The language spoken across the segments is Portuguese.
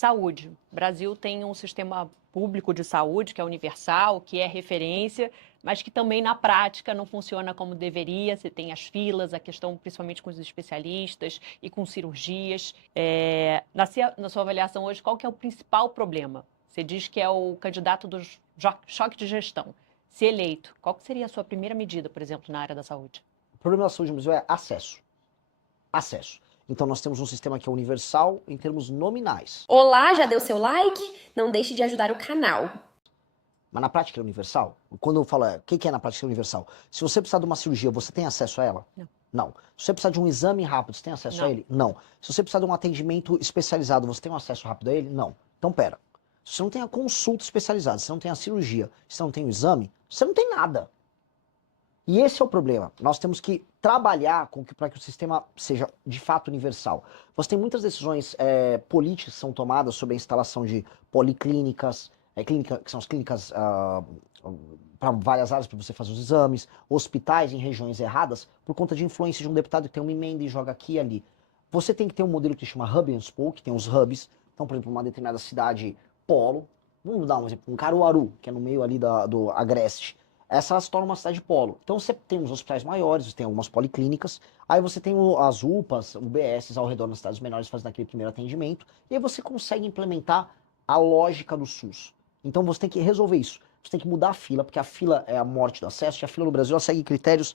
Saúde. O Brasil tem um sistema público de saúde que é universal, que é referência, mas que também na prática não funciona como deveria. Você tem as filas, a questão principalmente com os especialistas e com cirurgias. Na sua avaliação hoje, qual que é o principal problema? Você diz que é o candidato do choque de gestão. Se eleito, qual que seria a sua primeira medida, por exemplo, na área da saúde? O problema da saúde no Brasil é acesso. Acesso. Então nós temos um sistema que é universal em termos nominais. Olá, já deu seu like? Não deixe de ajudar o canal. Mas na prática é universal? Quando eu falo, o que é na prática universal? Se você precisar de uma cirurgia, você tem acesso a ela? Não. Não. Se você precisar de um exame rápido, você tem acesso a ele? Não. Se você precisar de um atendimento especializado, você tem um acesso rápido a ele? Não. Então pera. Se você não tem a consulta especializada, se você não tem a cirurgia, se você não tem o exame, você não tem nada. E esse é o problema. Nós temos que trabalhar para que o sistema seja de fato universal. Você tem muitas decisões políticas que são tomadas sobre a instalação de policlínicas, que são as clínicas para várias áreas para você fazer os exames, hospitais em regiões erradas, por conta de influência de um deputado que tem uma emenda e joga aqui e ali. Você tem que ter um modelo que se chama Hub and Spoke, que tem os hubs. Então, por exemplo, uma determinada cidade polo, vamos dar um exemplo, um Caruaru, que é no meio ali do Agreste. Essa se torna uma cidade polo. Então você tem os hospitais maiores, você tem algumas policlínicas, aí você tem as UPAs, UBSs ao redor das cidades menores fazendo aquele primeiro atendimento, e aí você consegue implementar a lógica do SUS. Então você tem que resolver isso. Você tem que mudar a fila, porque a fila é a morte do acesso, e a fila no Brasil ela segue critérios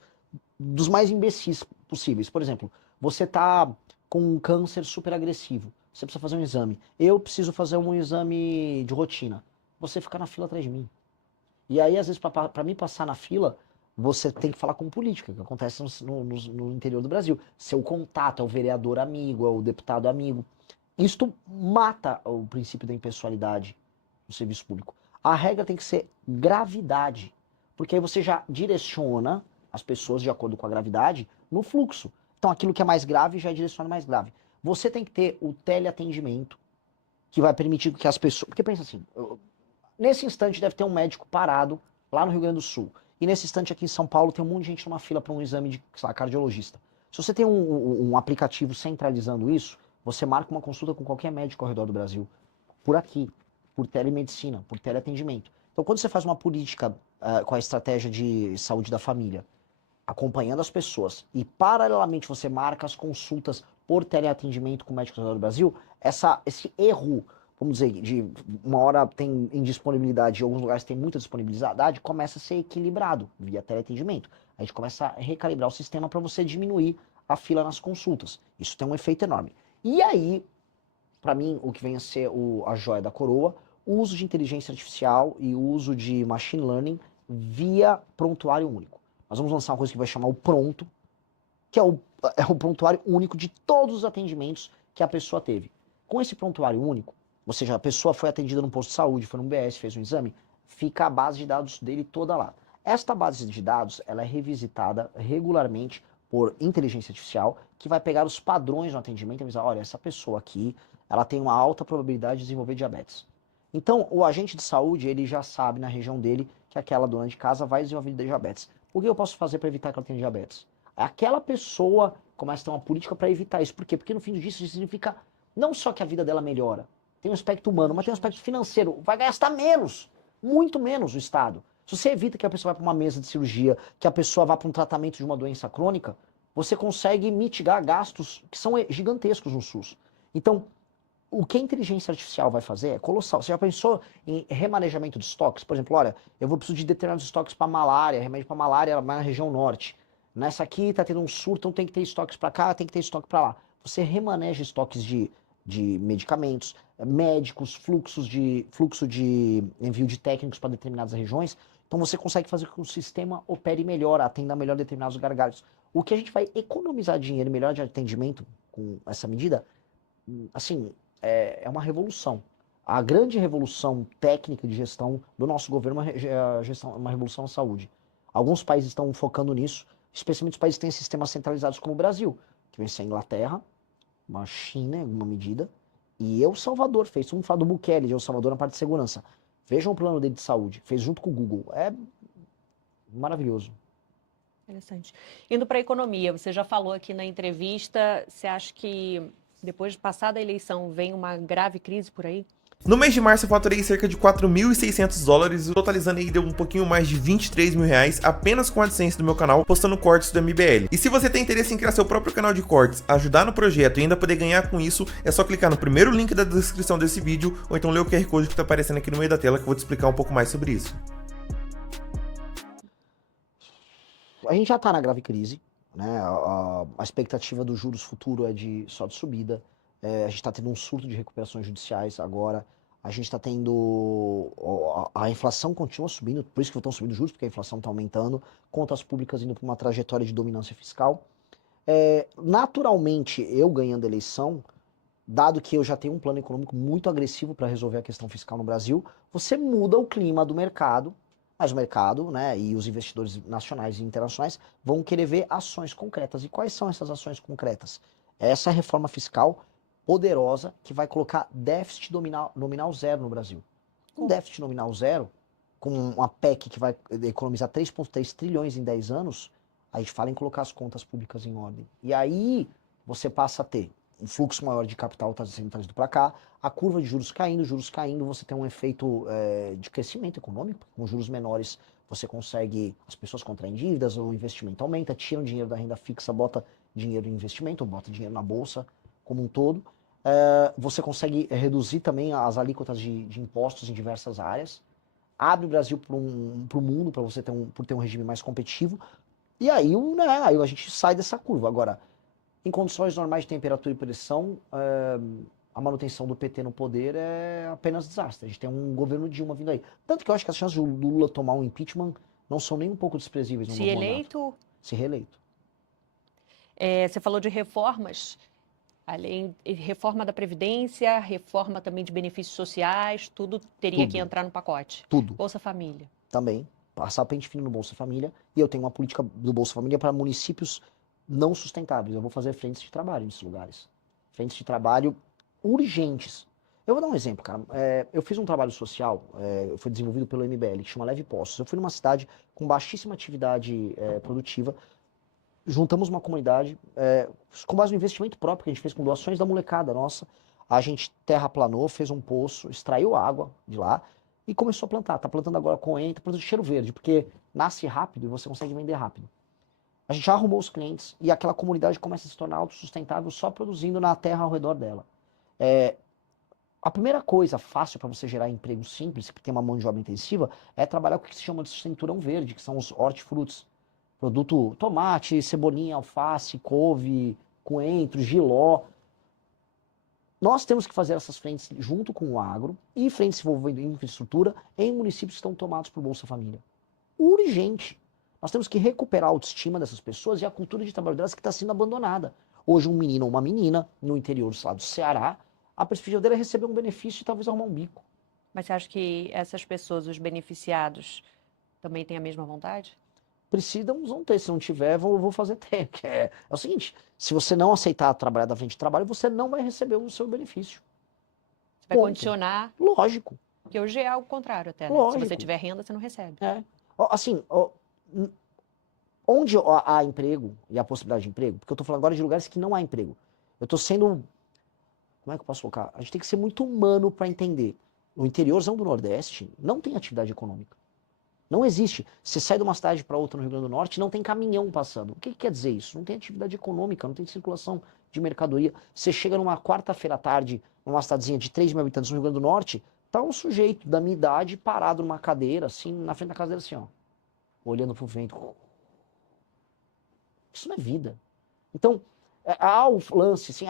dos mais imbecis possíveis. Por exemplo, você tá com um câncer super agressivo, você precisa fazer um exame. Eu preciso fazer um exame de rotina. Você fica na fila atrás de mim. E aí, às vezes, para mim passar na fila, você tem que falar com política, que acontece no interior do Brasil. Seu contato é o vereador amigo, é o deputado amigo. Isto mata o princípio da impessoalidade no serviço público. A regra tem que ser gravidade, porque aí você já direciona as pessoas de acordo com a gravidade no fluxo. Então, aquilo que é mais grave já direciona mais grave. Você tem que ter o teleatendimento, que vai permitir que as pessoas... Porque pensa assim, nesse instante deve ter um médico parado lá no Rio Grande do Sul. E nesse instante aqui em São Paulo tem um monte de gente numa fila para um exame de, sei lá, cardiologista. Se você tem um aplicativo centralizando isso, você marca uma consulta com qualquer médico ao redor do Brasil. Por aqui, por telemedicina, por teleatendimento. Então quando você faz uma política com a estratégia de saúde da família, acompanhando as pessoas, e paralelamente você marca as consultas por teleatendimento com médicos ao redor do Brasil, esse erro, vamos dizer, de uma hora tem indisponibilidade, em alguns lugares tem muita disponibilidade, começa a ser equilibrado via teleatendimento. A gente começa a recalibrar o sistema para você diminuir a fila nas consultas. Isso tem um efeito enorme. E aí, para mim, o que vem a ser a joia da coroa, o uso de inteligência artificial e o uso de machine learning via prontuário único. Nós vamos lançar uma coisa que vai chamar o Pronto, que é o prontuário único de todos os atendimentos que a pessoa teve. Com esse prontuário único, ou seja, a pessoa foi atendida num posto de saúde, foi num BS, fez um exame, fica a base de dados dele toda lá. Esta base de dados, ela é revisitada regularmente por inteligência artificial, que vai pegar os padrões no atendimento e avisar, olha, essa pessoa aqui, ela tem uma alta probabilidade de desenvolver diabetes. Então, o agente de saúde, ele já sabe na região dele que aquela dona de casa vai desenvolver diabetes. O que eu posso fazer para evitar que ela tenha diabetes? Aquela pessoa começa a ter uma política para evitar isso. Por quê? Porque no fim do dia isso significa não só que a vida dela melhora, tem um aspecto humano, mas tem um aspecto financeiro. Vai gastar menos, muito menos o Estado. Se você evita que a pessoa vá para uma mesa de cirurgia, que a pessoa vá para um tratamento de uma doença crônica, você consegue mitigar gastos que são gigantescos no SUS. Então, o que a inteligência artificial vai fazer é colossal. Você já pensou em remanejamento de estoques? Por exemplo, olha, eu vou precisar de determinados estoques para malária, remédio para malária na região norte. Nessa aqui está tendo um surto, então tem que ter estoques para cá, tem que ter estoque para lá. Você remaneja estoques de medicamentos, médicos, fluxo de envio de técnicos para determinadas regiões. Então você consegue fazer com que o sistema opere melhor, atenda melhor determinados gargalos. O que a gente vai economizar dinheiro e melhor de atendimento com essa medida, assim, é uma revolução. A grande revolução técnica de gestão do nosso governo é uma revolução na saúde. Alguns países estão focando nisso, especialmente os países que têm sistemas centralizados como o Brasil, que vem ser a Inglaterra, uma China em alguma medida, e El Salvador fez. Vamos falar do Bukele de El Salvador na parte de segurança. Vejam o plano dele de saúde, fez junto com o Google. É maravilhoso. Interessante. Indo para a economia, você já falou aqui na entrevista, você acha que Depois de passada a eleição, vem uma grave crise por aí? No mês de março eu faturei cerca de $4.600, totalizando aí deu um pouquinho mais de R$23 mil apenas com a AdSense do meu canal, postando cortes do MBL. E se você tem interesse em criar seu próprio canal de cortes, ajudar no projeto e ainda poder ganhar com isso, é só clicar no primeiro link da descrição desse vídeo, ou então ler o QR Code que tá aparecendo aqui no meio da tela que eu vou te explicar um pouco mais sobre isso. A gente já está na grave crise, né? A expectativa dos juros futuro é só de subida. A gente está tendo um surto de recuperações judiciais agora. A gente está tendo... A inflação continua subindo, por isso que estão subindo os juros, porque a inflação está aumentando. Contas públicas indo para uma trajetória de dominância fiscal. Naturalmente, eu ganhando a eleição, dado que eu já tenho um plano econômico muito agressivo para resolver a questão fiscal no Brasil, você muda o clima do mercado, mas o mercado, né, e os investidores nacionais e internacionais vão querer ver ações concretas. E quais são essas ações concretas? Essa reforma fiscal poderosa que vai colocar déficit nominal zero no Brasil. Com déficit nominal zero, com uma PEC que vai economizar 3,3 trilhões em 10 anos, a gente fala em colocar as contas públicas em ordem. E aí você passa a ter um fluxo maior de capital sendo trazido para cá, a curva de juros caindo, você tem um efeito de crescimento econômico. Com juros menores você consegue, as pessoas contraem dívidas, o investimento aumenta, tiram dinheiro da renda fixa, bota dinheiro em investimento, bota dinheiro na bolsa como um todo. Você consegue reduzir também as alíquotas de impostos em diversas áreas, abre o Brasil para o mundo, para você ter um regime mais competitivo, e aí, aí a gente sai dessa curva. Agora, em condições normais de temperatura e pressão, a manutenção do PT no poder é apenas desastre. A gente tem um governo Dilma vindo aí. Tanto que eu acho que as chances do Lula tomar um impeachment não são nem um pouco desprezíveis no novo mandato. Se reeleito. Você falou de reformas, além reforma da Previdência, reforma também de benefícios sociais, tudo teria que entrar no pacote. Tudo. Bolsa Família. Também. Passar pente fino no Bolsa Família. E eu tenho uma política do Bolsa Família para municípios não sustentáveis. Eu vou fazer frentes de trabalho nesses lugares. Frentes de trabalho urgentes. Eu vou dar um exemplo, cara. Eu fiz um trabalho social, foi desenvolvido pelo MBL, que chama Leve Postos. Eu fui numa cidade com baixíssima atividade produtiva. Juntamos uma comunidade, com base no investimento próprio que a gente fez com doações da molecada nossa. A gente terraplanou, fez um poço, extraiu água de lá e começou a plantar. Tá plantando agora coentro, plantando cheiro verde, porque nasce rápido e você consegue vender rápido. A gente já arrumou os clientes e aquela comunidade começa a se tornar autossustentável só produzindo na terra ao redor dela. A primeira coisa fácil para você gerar emprego simples, que tem uma mão de obra intensiva, é trabalhar com o que se chama de cinturão verde, que são os hortifrutos. Produto tomate, cebolinha, alface, couve, coentro, jiló. Nós temos que fazer essas frentes junto com o agro e frentes envolvendo infraestrutura em municípios que estão tomados por Bolsa Família. Urgente. Nós temos que recuperar a autoestima dessas pessoas e a cultura de trabalho delas que está sendo abandonada. Hoje, um menino ou uma menina, no interior do Ceará, a perspectiva dele é receber um benefício e talvez arrumar um bico. Mas você acha que essas pessoas, os beneficiados, também têm a mesma vontade? Vão ter. Se não tiver, vou fazer ter. É o seguinte, se você não aceitar trabalhar da frente de trabalho, você não vai receber o seu benefício. Você vai condicionar... Lógico. Porque hoje é algo contrário até, né? Lógico. Se você tiver renda, você não recebe. Assim, onde há emprego e a possibilidade de emprego, porque eu estou falando agora de lugares que não há emprego. Eu estou sendo... Como é que eu posso colocar? A gente tem que ser muito humano para entender. No interiorzão do Nordeste, não tem atividade econômica. Não existe. Você sai de uma cidade para outra no Rio Grande do Norte, não tem caminhão passando. O que quer dizer isso? Não tem atividade econômica, não tem circulação de mercadoria. Você chega numa quarta-feira à tarde, numa cidadezinha de 3 mil habitantes no Rio Grande do Norte, tá um sujeito da minha idade parado numa cadeira, assim, na frente da casa dele, assim, ó, olhando pro vento. Isso não é vida. Então, há o lance, assim,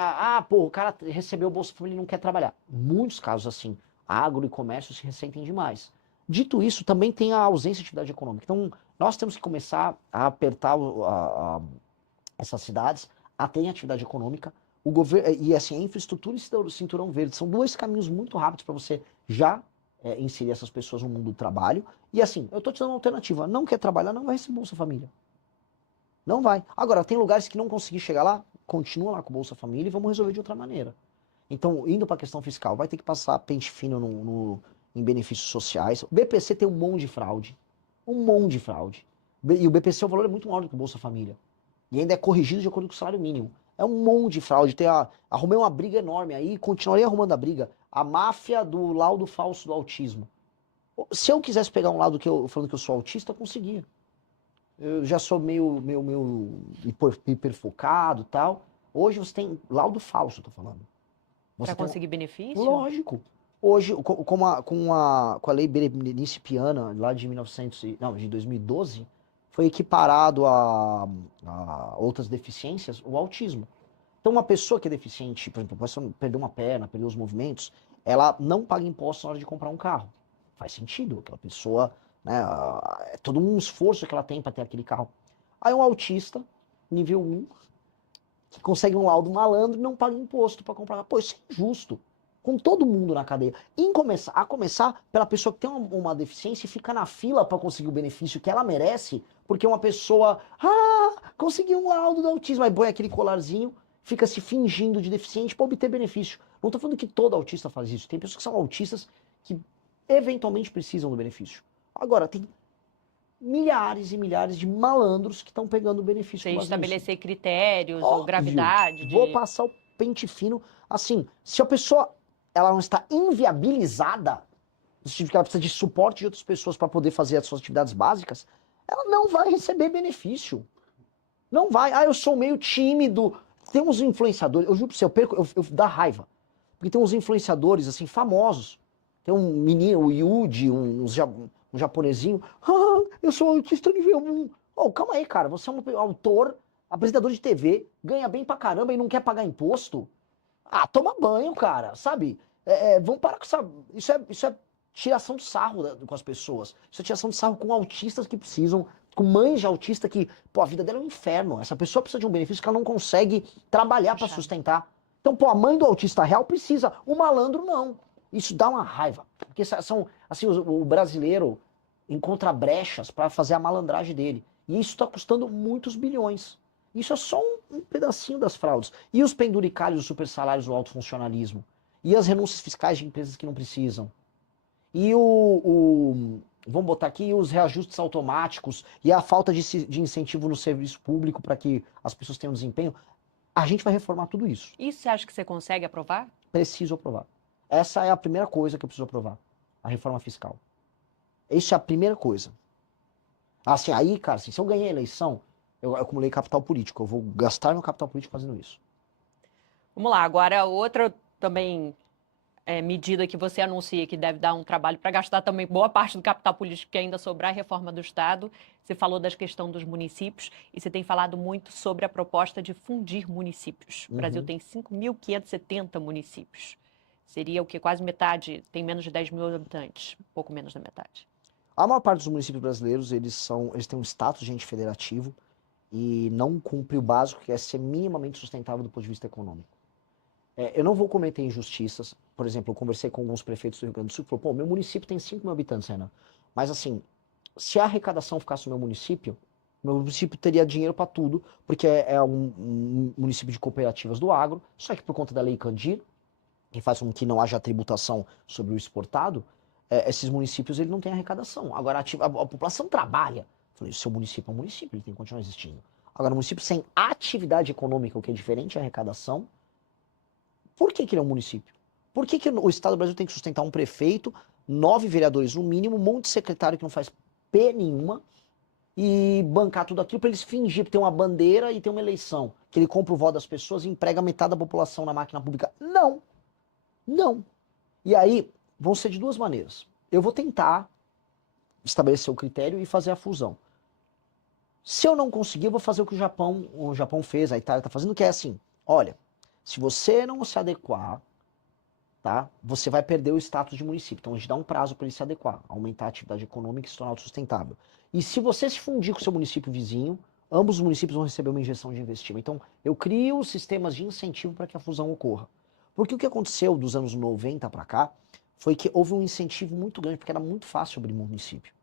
o cara recebeu o Bolsa Família e não quer trabalhar. Muitos casos assim, agro e comércio se ressentem demais. Dito isso, também tem a ausência de atividade econômica. Então, nós temos que começar a apertar essas cidades a terem atividade econômica. O governo, e assim, a infraestrutura e o cinturão verde são dois caminhos muito rápidos para você já inserir essas pessoas no mundo do trabalho. E assim, eu estou te dando uma alternativa. Não quer trabalhar, não vai receber Bolsa Família. Não vai. Agora, tem lugares que não conseguir chegar lá, continua lá com o Bolsa Família e vamos resolver de outra maneira. Então, indo para a questão fiscal, vai ter que passar pente fino em benefícios sociais. O BPC tem um monte de fraude. Um monte de fraude. E o BPC, o valor é muito maior do que o Bolsa Família. E ainda é corrigido de acordo com o salário mínimo. É um monte de fraude. Arrumei uma briga enorme aí, continuaria arrumando a briga. A máfia do laudo falso do autismo. Se eu quisesse pegar um lado falando que eu sou autista, eu conseguia. Eu já sou meio hiperfocado e tal. Hoje você tem laudo falso, eu tô falando. Para conseguir benefício? Lógico. Hoje, com a lei Berenice-Piana, lá de 2012, foi equiparado a outras deficiências o autismo. Então, uma pessoa que é deficiente, por exemplo, pode perder uma perna, perder os movimentos, ela não paga imposto na hora de comprar um carro. Faz sentido, aquela pessoa, né, é todo um esforço que ela tem para ter aquele carro. Aí um autista, nível 1, que consegue um laudo malandro e não paga imposto para comprar. Pô, isso é injusto. Com todo mundo na cadeia. A começar pela pessoa que tem uma deficiência e fica na fila para conseguir o benefício que ela merece, porque uma pessoa, conseguiu um laudo do autismo, aí põe aquele colarzinho, fica se fingindo de deficiente para obter benefício. Não tô falando que todo autista faz isso. Tem pessoas que são autistas que eventualmente precisam do benefício. Agora, tem milhares e milhares de malandros que estão pegando o benefício. Sem estabelecer critérios ou gravidade. Vou passar o pente fino. Assim, se a pessoa ela não está inviabilizada, no sentido que ela precisa de suporte de outras pessoas para poder fazer as suas atividades básicas, ela não vai receber benefício. Não vai. Eu sou meio tímido. Tem uns influenciadores, eu juro pra você, eu dá raiva. Porque tem uns influenciadores, assim, famosos. Tem um menino, o Yuji, um japonesinho. Eu sou autista nível 1. Calma aí, cara. Você é um autor, apresentador de TV, ganha bem pra caramba e não quer pagar imposto? Toma banho, cara, sabe? Vamos parar com essa... Isso é tiração de sarro com as pessoas. Isso é tiração de sarro com autistas que precisam, com mães de autista que, a vida dela é um inferno. Essa pessoa precisa de um benefício que ela não consegue trabalhar para sustentar. Então, a mãe do autista real precisa, o malandro não. Isso dá uma raiva. Porque são, assim, o brasileiro encontra brechas para fazer a malandragem dele. E isso está custando muitos bilhões. Isso é só um pedacinho das fraudes. E os penduricalhos, os super salários, o alto funcionalismo. E as renúncias fiscais de empresas que não precisam. E vamos botar aqui, os reajustes automáticos e a falta de incentivo no serviço público para que as pessoas tenham desempenho. A gente vai reformar tudo isso. Isso você acha que você consegue aprovar? Preciso aprovar. Essa é a primeira coisa que eu preciso aprovar. A reforma fiscal. Isso é a primeira coisa. Assim, aí, cara, se eu ganhei a eleição, eu acumulei capital político. Eu vou gastar meu capital político fazendo isso. Vamos lá, agora outra também medida que você anuncia que deve dar um trabalho para gastar também boa parte do capital político que ainda sobrar, a reforma do Estado. Você falou da questão dos municípios e você tem falado muito sobre a proposta de fundir municípios. O Brasil tem 5.570 municípios. Seria o que? Quase metade, tem menos de 10 mil habitantes, pouco menos da metade. A maior parte dos municípios brasileiros, eles têm um status de ente federativo e não cumpre o básico, que é ser minimamente sustentável do ponto de vista econômico. Eu não vou cometer injustiças. Por exemplo, eu conversei com alguns prefeitos do Rio Grande do Sul e falou, meu município tem 5 mil habitantes, Renan. Mas assim, se a arrecadação ficasse no meu município teria dinheiro para tudo, porque é um município de cooperativas do agro, só que por conta da Lei Candir, que faz com que não haja tributação sobre o exportado, esses municípios ele não têm arrecadação. Agora, a população trabalha. Eu falei, o seu município é um município, ele tem que continuar existindo. Agora, um município sem atividade econômica, o que é diferente, é arrecadação. Por que ele é um município? Por que o Estado do Brasil tem que sustentar um prefeito, 9 vereadores no mínimo, um monte de secretário que não faz P nenhuma, e bancar tudo aquilo para eles fingir que tem uma bandeira e tem uma eleição, que ele compra o voto das pessoas e emprega metade da população na máquina pública? Não. Não. E aí, vão ser de duas maneiras. Eu vou tentar estabelecer o critério e fazer a fusão. Se eu não conseguir, eu vou fazer o que o Japão fez, a Itália está fazendo, que é assim, olha, se você não se adequar, tá, você vai perder o status de município. Então a gente dá um prazo para ele se adequar, aumentar a atividade econômica e se tornar autossustentável. E se você se fundir com o seu município vizinho, ambos os municípios vão receber uma injeção de investimento. Então eu crio sistemas de incentivo para que a fusão ocorra. Porque o que aconteceu dos anos 90 para cá foi que houve um incentivo muito grande, porque era muito fácil abrir município.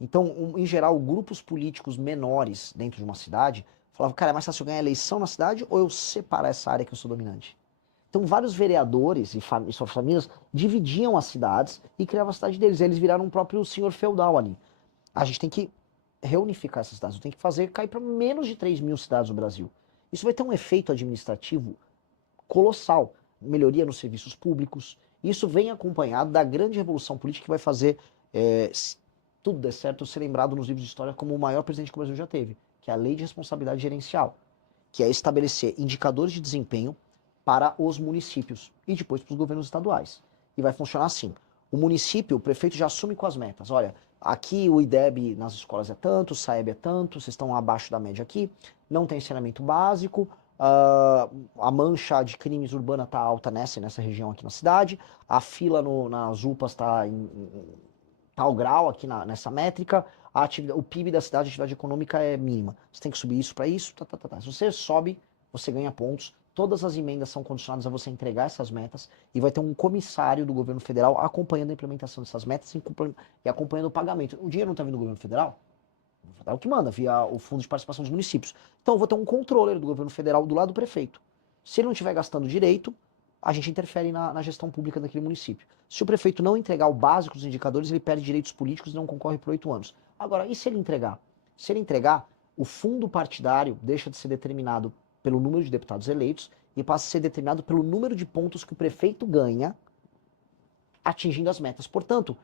Então, em geral, grupos políticos menores dentro de uma cidade falavam, cara, é mais fácil eu ganhar eleição na cidade ou eu separar essa área que eu sou dominante? Então, vários vereadores e suas famílias dividiam as cidades e criavam a cidade deles. Eles viraram um próprio senhor feudal ali. A gente tem que reunificar essas cidades. Tem que fazer cair para menos de 3 mil cidades no Brasil. Isso vai ter um efeito administrativo colossal, melhoria nos serviços públicos. Isso vem acompanhado da grande revolução política que vai fazer, se tudo der certo, ser lembrado nos livros de história como o maior presidente que o Brasil já teve, que é a Lei de Responsabilidade Gerencial, que é estabelecer indicadores de desempenho para os municípios e depois para os governos estaduais. E vai funcionar assim. O município, o prefeito já assume com as metas. Olha, aqui o IDEB nas escolas é tanto, o SAEB é tanto, vocês estão abaixo da média aqui, não tem saneamento básico, a mancha de crimes urbana está alta nessa região aqui na cidade, a fila nas UPAs está em tal grau aqui nessa métrica, o PIB da cidade, a atividade econômica é mínima. Você tem que subir isso para isso, Se você sobe, você ganha pontos. Todas as emendas são condicionadas a você entregar essas metas e vai ter um comissário do governo federal acompanhando a implementação dessas metas e acompanhando o pagamento. O dinheiro não está vindo do governo federal? O governo federal que manda, via o Fundo de Participação dos Municípios. Então eu vou ter um controller do governo federal do lado do prefeito. Se ele não estiver gastando direito, a gente interfere na gestão pública daquele município. Se o prefeito não entregar o básico dos indicadores, ele perde direitos políticos e não concorre por 8 anos. Agora, e se ele entregar? Se ele entregar, o fundo partidário deixa de ser determinado pelo número de deputados eleitos e passa a ser determinado pelo número de pontos que o prefeito ganha atingindo as metas. Portanto,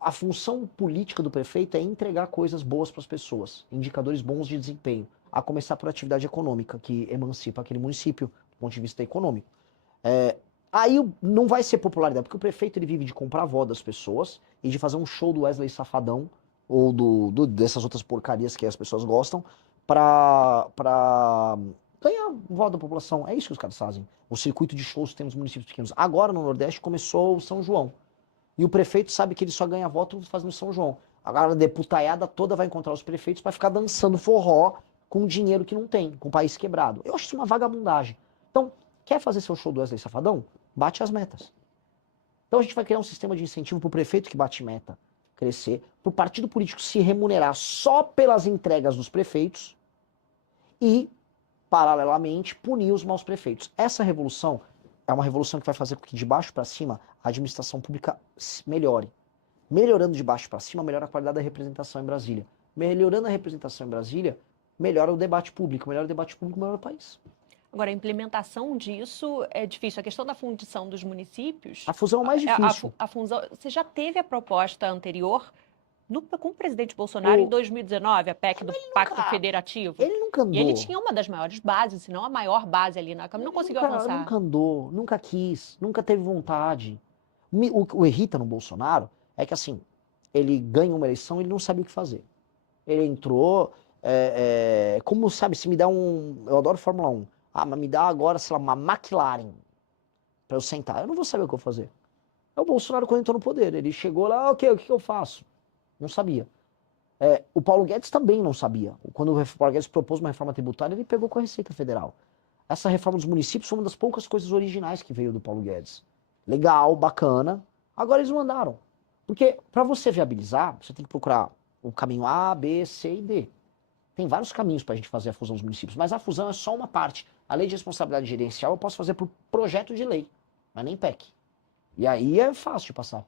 a função política do prefeito é entregar coisas boas para as pessoas, indicadores bons de desempenho, a começar por atividade econômica, que emancipa aquele município do ponto de vista econômico. Aí não vai ser popularidade, porque o prefeito ele vive de comprar a voz das pessoas e de fazer um show do Wesley Safadão ou dessas outras porcarias que as pessoas gostam pra ganhar voto da população. É isso que os caras fazem. O circuito de shows que tem nos municípios pequenos. Agora no Nordeste começou o São João. E o prefeito sabe que ele só ganha voto fazendo São João. Agora a deputaiada toda vai encontrar os prefeitos para ficar dançando forró com dinheiro que não tem, com o país quebrado. Eu acho isso uma vagabundagem. Então, quer fazer seu show do Wesley Safadão? Bate as metas. Então a gente vai criar um sistema de incentivo para o prefeito que bate meta crescer, para o partido político se remunerar só pelas entregas dos prefeitos e, paralelamente, punir os maus prefeitos. Essa revolução é uma revolução que vai fazer com que de baixo para cima a administração pública melhore. Melhorando de baixo para cima, melhora a qualidade da representação em Brasília. Melhorando a representação em Brasília, melhora o debate público. Melhora o debate público, melhora o país. Agora, a implementação disso é difícil. A questão da fundição dos municípios... A fusão é mais difícil. A fusão, você já teve a proposta anterior com o presidente Bolsonaro em 2019, a PEC do Pacto Federativo? Ele nunca andou. E ele tinha uma das maiores bases, se não a maior base ali na Câmara. Não conseguiu avançar. Nunca andou, nunca quis, nunca teve vontade. O irrita no Bolsonaro é que, assim, ele ganha uma eleição e ele não sabe o que fazer. Ele entrou, como, sabe, se me dá eu adoro Fórmula 1. Mas me dá agora, sei lá, uma McLaren pra eu sentar. Eu não vou saber o que eu vou fazer. É o Bolsonaro quando entrou no poder. Ele chegou lá, ok, o que eu faço? Não sabia. O Paulo Guedes também não sabia. Quando o Paulo Guedes propôs uma reforma tributária, ele pegou com a Receita Federal. Essa reforma dos municípios foi uma das poucas coisas originais que veio do Paulo Guedes. Legal, bacana. Agora eles não andaram. Porque para você viabilizar, você tem que procurar o caminho A, B, C e D. Tem vários caminhos para a gente fazer a fusão dos municípios, mas a fusão é só uma parte. A lei de responsabilidade gerencial eu posso fazer por projeto de lei, mas nem PEC. E aí é fácil de passar.